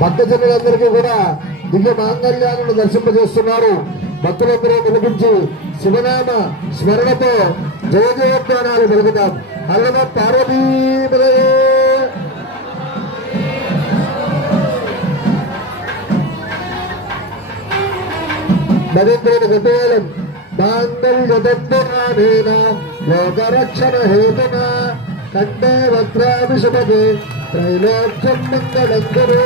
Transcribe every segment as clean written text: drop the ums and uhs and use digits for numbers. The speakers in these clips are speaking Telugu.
భక్తజనులందరికీ కూడా దివ్య మాంగళ్యాలను దర్శింపజేస్తున్నారు. భక్తులందరూ వినిపించి శివనామ స్మరణతో జయ జయోద్యానాలు పలుకుతాం. అల్లమ పార్వతీపదయే నరేంద్రుని గతేలం మాంగళ్యదత్తనానేన లోకరక్షణ హేతున కంఠే వక్రాభిషుభగే त्रैलोक्यं मंगलं कुरु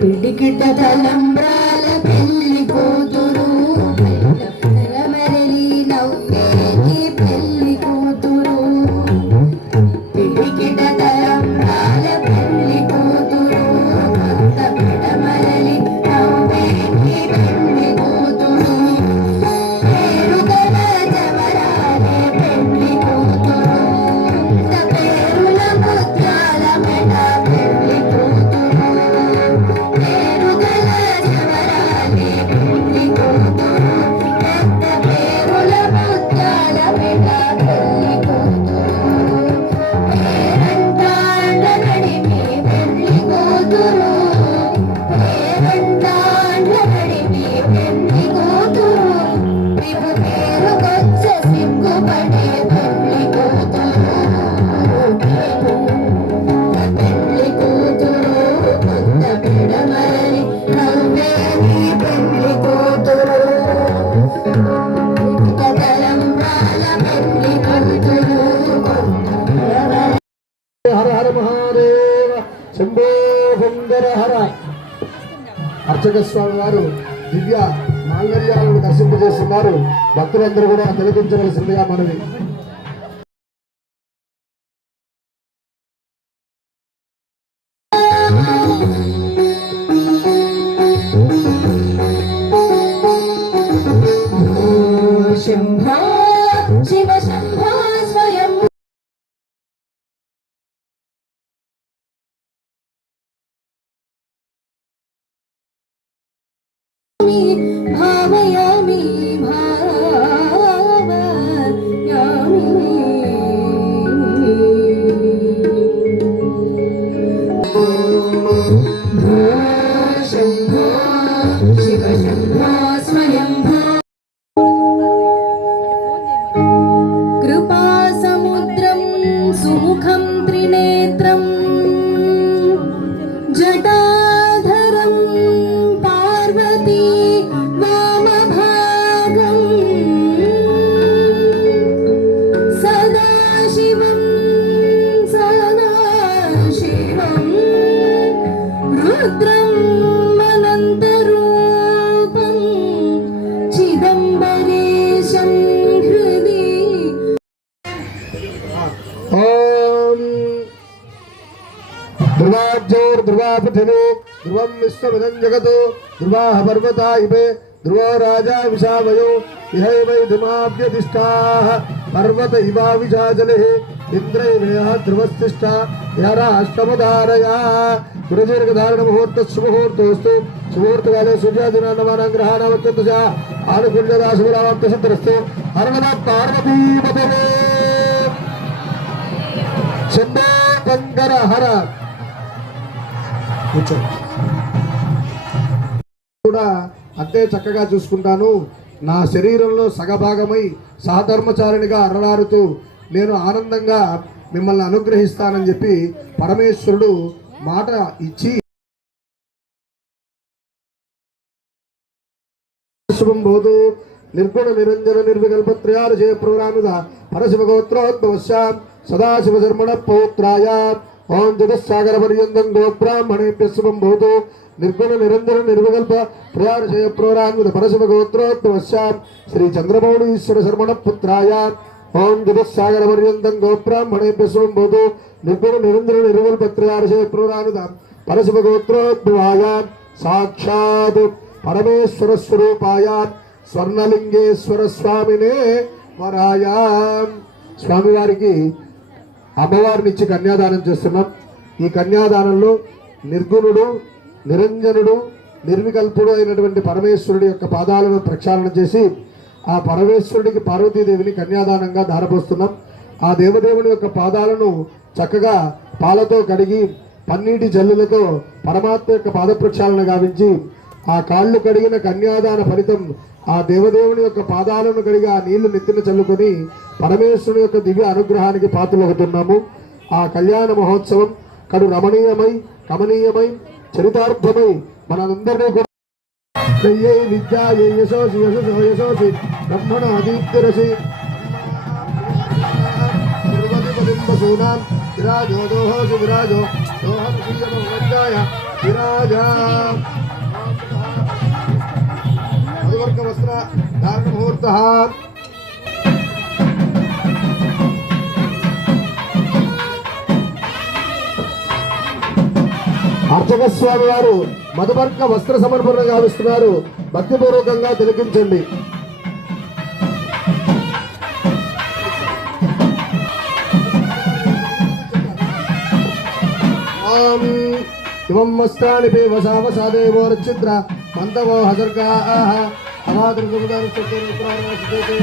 పిడికిట తలంబ్రాల పెళ్లి కూతురు మరలి నవ్వేటి పెళ్లి కూతురు పిడికిట తలంబ్రాల పెళ్లి కూతురు కొత్త పిడమరలి నవ్వేటి పెళ్లి కూతురు పేరుగల జవరాలే పెళ్లి కూతురు పేరుల ముత్యాల మెడ పెళ్లి కూతురు పేరుగల జవరాలే పెళ్లి కూతురు పెద్ద పేరుల ముత్యాల మెడ పెళ్లి కూతురు పేరంటాండ నడిమి పెళ్లి కూతురు పేరంటాండ నడిమి పెళ్లి కూతురు విభు పేరుకొచ్చ సిగ్గుపడే పెళ్లి కూతురు పెళ్లి కూతురు కొత్త పిడమరలి నవ్వేది పెళ్లి కూతురు తలంబ్రాల పెళ్లి కూతురు కొత్త పిడమరలి హర హర మహాదేవ శంభో సుందర హర. అర్చక స్వామి వారు దివ్య మాంగళ్యాలను దర్శింపజేస్తున్నారు. భక్తులందరూ కూడా తిలకించవలసిందిగా మనవి. శంభో శివ శంభో స్వయం భావయామి శంభో శివ శంభో స్వయం కృపాసముద్రం సుముఖం త్రినేత్రం జటాధరం పార్వతీ వామభాగం సదాశివం సదాశివం రుద్రం అనంతరూపం చిదంబరేశం హృది ఓం ధ్రువాబ్జోర్ ధ్రువా పృథివీ ధ్రువం విశ్వమిదం జగత్ ధ్రువాః పర్వతా ఇమే ధ్రువో రాజా విశావయో ఇహైవై ధిమాభ్యధిష్ఠాః పర్వత ఇవావిశాచలిః ఇంద్రైవేహ ధ్రువస్థిష్ఠ యరాష్టమధారయా గురుదీర్ఘధారణ ముహూర్త సుముహూర్తోస్తు సుముహూర్తకాలే సూర్యాదినాన్నమానాం గ్రహాణాం అత్యంత ఆనుకూల్యదాశుభలాప్త సిద్ధిరస్తు హర నమః పార్వతీపతయే శంభో శంకర హర. కూర్చో. కూడా అంతే చక్కగా చూసుకుంటాను. నా శరీరంలో సగభాగమై సహధర్మచారిణిగా అరలారుతూ నేను ఆనందంగా మిమ్మల్ని అనుగ్రహిస్తానని చెప్పి పరమేశ్వరుడు మాట ఇచ్చి శుభం భూతు నిర్గుణ నిరంజన నిర్వికల్ప త్రయార్జయ ప్రోరానుద పరశివగోత్రోద్భవస్యాం సదాశివధర్మణ పౌత్రాయ ఓం జగత్సాగర పర్యంతం గోబ్రాహ్మణేభ్య శుభం భూతు నిర్గుణ నిరంజన నిర్వికల్ప త్రయార్జయ ప్రోరానుద పరశివగోత్రోద్భవస్యాం శ్రీ చంద్రమౌళి ఈశ్వర శర్మణ పుత్రాయ ఓం జగత్సాగర పర్యంతం గోబ్రాహ్మణేభ్య శుభం భూతు నిర్గుణ నిరంజన నిర్వికల్ప త్రయార్జయ ప్రోరానుద పరశివగోత్రోద్భవాయ సాక్షాత్ పరమేశ్వర స్వరూపాయ స్వర్ణలింగేశ్వర స్వామినే వరాయ. స్వామివారికి అమ్మవారిని ఇచ్చి కన్యాదానం చేస్తున్నాం. ఈ కన్యాదానంలో నిర్గుణుడు నిరంజనుడు నిర్వికల్పుడు అయినటువంటి పరమేశ్వరుడి యొక్క పాదాలను ప్రక్షాళన చేసి ఆ పరమేశ్వరుడికి పార్వతీదేవిని కన్యాదానంగా ధారపోస్తున్నాం. ఆ దేవదేవుని యొక్క పాదాలను చక్కగా పాలతో కడిగి పన్నీటి జల్లులతో పరమాత్మ యొక్క పాద ప్రక్షాళన గావించి ఆ కాళ్ళు కడిగిన కన్యాదాన ఫలితం ఆ దేవదేవుని యొక్క పాదాలను కడిగి ఆ నీళ్లు నెత్తిన చల్లుకొని పరమేశ్వరుని యొక్క దివ్య అనుగ్రహానికి పాత్రలవుతున్నాము. ఆ కళ్యాణ మహోత్సవం కడు రమణీయమై కమనీయమై చరితార్థమై మనందరినీ కూడా విద్యా యశోసి యశో యశోసి బ్రహ్మణ అదీప్తిరసి విరాజో దోహోసి విరాజో దోహం విరాజా మధువర్గ వస్త్ర ధారణ ముహూర్త అర్చక స్వామి వారు మధువర్గ వస్త్ర సమర్పణ గావిస్తున్నారు. భక్తిపూర్వకంగా తిలకించండి. ఇవం వస్త్రాన్ని వసావసాదేవో నక్షత్ర మంతవో హసర్గాః అవాదృతముదానస్తేతే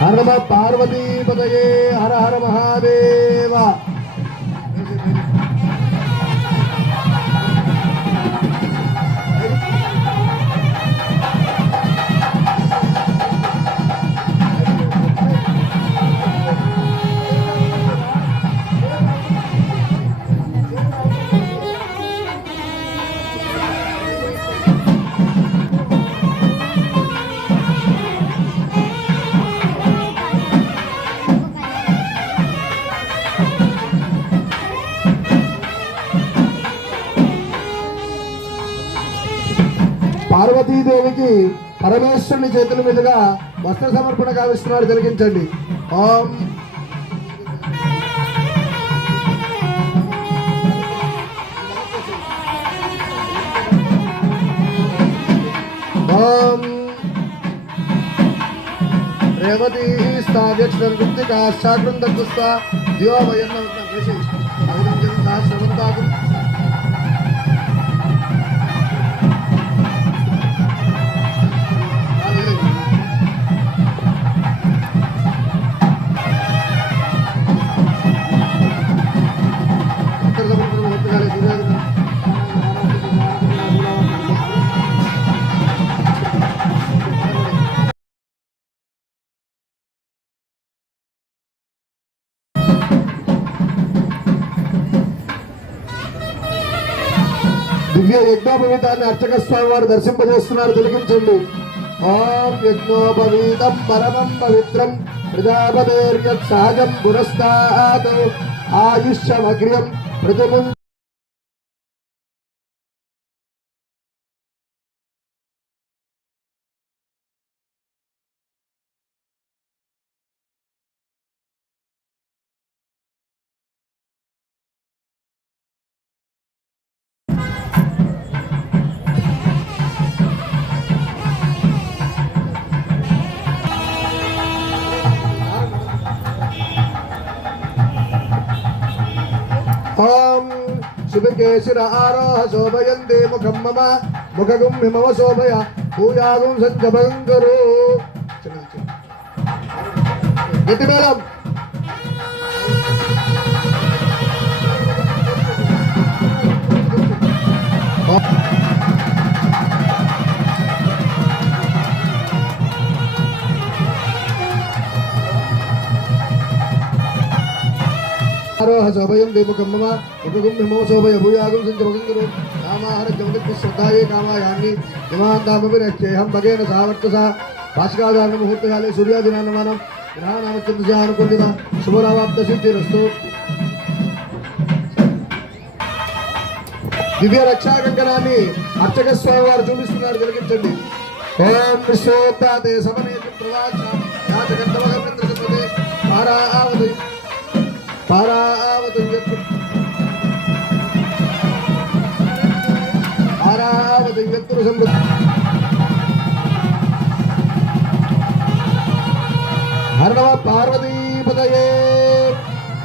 హర నమ పార్వతీపతయే హర హర మహాదేవ. పార్వతీదేవికి పరమేశ్వరుని చేతుల మీదుగా వస్త్ర సమర్పణ గావిస్తున్నారు. జరిగించండి. ఓం ఓం రేవతీ స్థావ్యక్షరుక్తికాశాకృందస్వ దియోవయన్న వేసి అభినందన సహస్రవంతాకు దివ్య యజ్ఞోపవీతాన్ని అర్చక స్వామి వారు దర్శింపజేస్తున్నారు. తిలకించండి. ఓం యజ్ఞోపవీతం పరమం పవిత్రం ప్రజాపతేర్యత్ సహజం పురస్తాత్ ఆయుష్యమగ్ర్యం ప్రతిముం ఓం శుభకేశిర ఆరోహ శోభయంతే ముఖం మమ ముఖగుం హిమవ శోభయ పూయాగుం సంజభం కరు. గట్టి మేళం. ఆరోహ శోభయం దేముఖం మమ ముఖగుం హిమో శోభయ భూయాగం సంజభగంగరు కామాహర జమదగ్ని శ్రద్ధాయే కామాయాన్ని హిమాంతామపి రక్షేహం భగేన సావర్తస భాస్కాదారణ ముహూర్తకాలే సూర్యాదినానమానం గ్రహానామచంద్రజానుకుండిత శుభరావాప్త సిద్ధిరస్తు. దివ్య రక్షా కంకణాన్ని అర్చక స్వామి వారు చూపిస్తున్నారు. జరిగించండి. ఓం విశ్వోత్తే సమనేత ప్రవాచ యాచకంతవగమిత్రపదే పారావతి పారావతి వ్యక్తులు సంబృద్ధి. హర నమ పార్వతీపతయే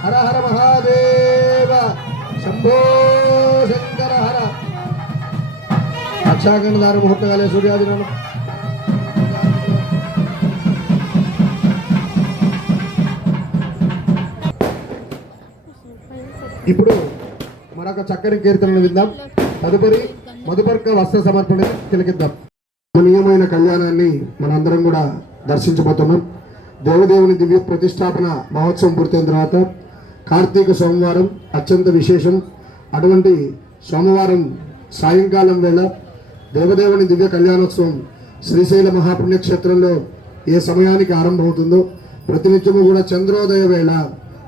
హర హర మహాదేవ శంభో శంకర హర. రక్షాగణదార ముహూర్తకాలే సూర్యాదినామ ఇప్పుడు మరొక చక్కని కీర్తనను విందాం. తదుపరి మధుపర్క వస్త్ర సమర్పణ తిలకిద్దాం. రమణీయమైన కళ్యాణాన్ని మనందరం కూడా దర్శించబోతున్నాం. దేవదేవుని దివ్య ప్రతిష్టాపన మహోత్సవం పూర్తయిన తర్వాత కార్తీక సోమవారం అత్యంత విశేషం. అటువంటి సోమవారం సాయంకాలం వేళ దేవదేవుని దివ్య కళ్యాణోత్సవం శ్రీశైల మహాపుణ్యక్షేత్రంలో ఏ సమయానికి ఆరంభమవుతుందో ప్రతినిత్యము కూడా చంద్రోదయ వేళ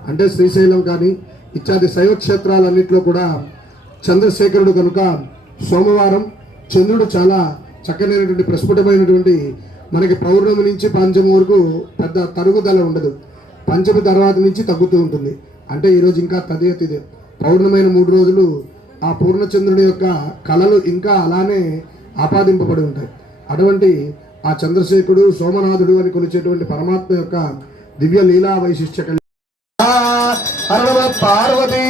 అంటే శ్రీశైలం కానీ ఇత్యాది శైవక్షేత్రాలన్నింటిలో కూడా చంద్రశేఖరుడు కనుక సోమవారం చంద్రుడు చాలా చక్కనైనటువంటి ప్రస్ఫుటమైనటువంటి మనకి పౌర్ణమి నుంచి పంచమి వరకు పెద్ద తరుగుదల ఉండదు. పంచమి తర్వాత నుంచి తగ్గుతూ ఉంటుంది. అంటే ఈరోజు ఇంకా తదియతిదే పౌర్ణమైన 3 రోజులు ఆ పూర్ణచంద్రుని యొక్క కళలు ఇంకా అలానే ఆపాదింపబడి ఉంటాయి. అటువంటి ఆ చంద్రశేఖరుడు సోమనాథుడు అని కొలిచేటువంటి పరమాత్మ యొక్క దివ్య లీలా వైశిష్ట్య పార్వతీ